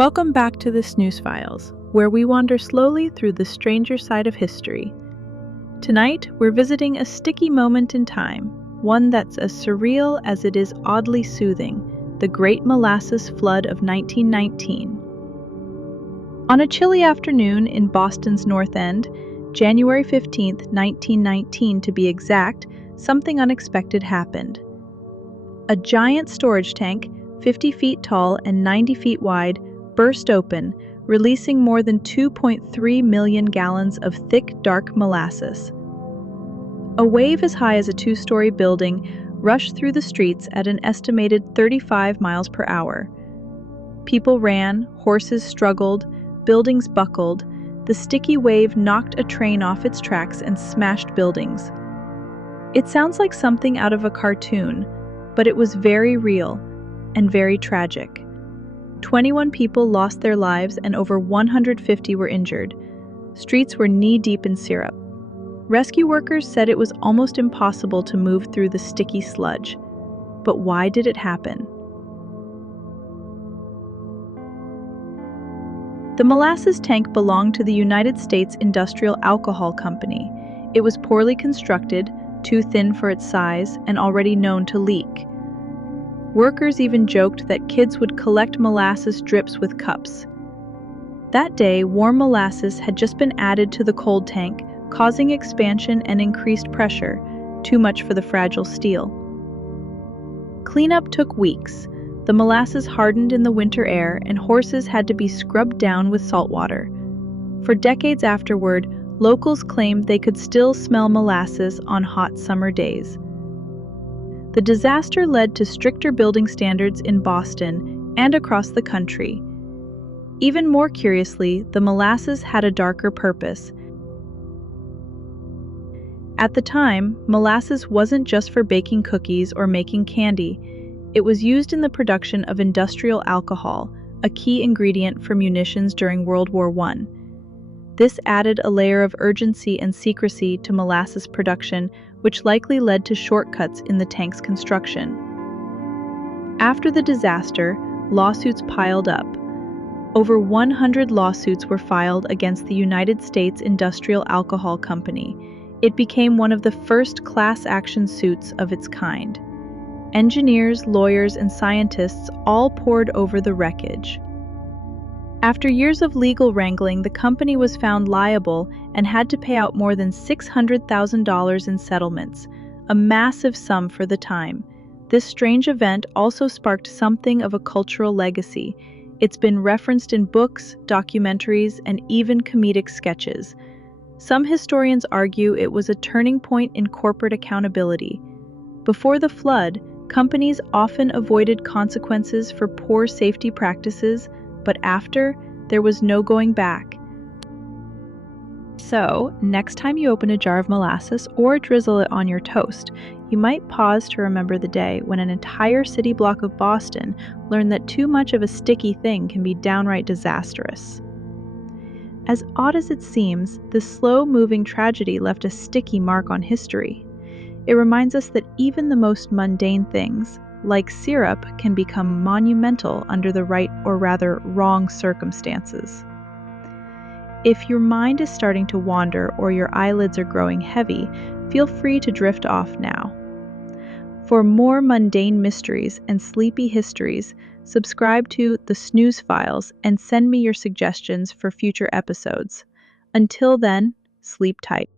Welcome back to the Snooze Files, where we wander slowly through the stranger side of history. Tonight, we're visiting a sticky moment in time, one that's as surreal as it is oddly soothing, the Great Molasses Flood of 1919. On a chilly afternoon in Boston's North End, January 15, 1919 to be exact, something unexpected happened. A giant storage tank, 50 feet tall and 90 feet wide, burst open, releasing more than 2.3 million gallons of thick, dark molasses. A wave as high as a two-story building rushed through the streets at an estimated 35 miles per hour. People ran, horses struggled, buildings buckled. The sticky wave knocked a train off its tracks and smashed buildings. It sounds like something out of a cartoon, but it was very real and very tragic. 21 people lost their lives and over 150 were injured. Streets were knee-deep in syrup. Rescue workers said it was almost impossible to move through the sticky sludge. But why did it happen? The molasses tank belonged to the United States Industrial Alcohol Company. It was poorly constructed, too thin for its size, and already known to leak. Workers even joked that kids would collect molasses drips with cups. That day, warm molasses had just been added to the cold tank, causing expansion and increased pressure, too much for the fragile steel. Cleanup took weeks. The molasses hardened in the winter air, and horses had to be scrubbed down with salt water. For decades afterward, locals claimed they could still smell molasses on hot summer days. The disaster led to stricter building standards in Boston and across the country. Even more curiously, the molasses had a darker purpose. At the time, molasses wasn't just for baking cookies or making candy. It was used in the production of industrial alcohol, a key ingredient for munitions during World War I. This added a layer of urgency and secrecy to molasses production, which likely led to shortcuts in the tank's construction. After the disaster, lawsuits piled up. Over 100 lawsuits were filed against the United States Industrial Alcohol Company. It became one of the first class action suits of its kind. Engineers, lawyers, and scientists all pored over the wreckage. After years of legal wrangling, the company was found liable and had to pay out more than $600,000 in settlements, a massive sum for the time. This strange event also sparked something of a cultural legacy. It's been referenced in books, documentaries, and even comedic sketches. Some historians argue it was a turning point in corporate accountability. Before the flood, companies often avoided consequences for poor safety practices, but after, there was no going back. So, next time you open a jar of molasses or drizzle it on your toast, you might pause to remember the day when an entire city block of Boston learned that too much of a sticky thing can be downright disastrous. As odd as it seems, this slow-moving tragedy left a sticky mark on history. It reminds us that even the most mundane things, like syrup, can become monumental under the right, or rather wrong, circumstances. If your mind is starting to wander or your eyelids are growing heavy, feel free to drift off now. For more mundane mysteries and sleepy histories, subscribe to The Snooze Files and send me your suggestions for future episodes. Until then, sleep tight.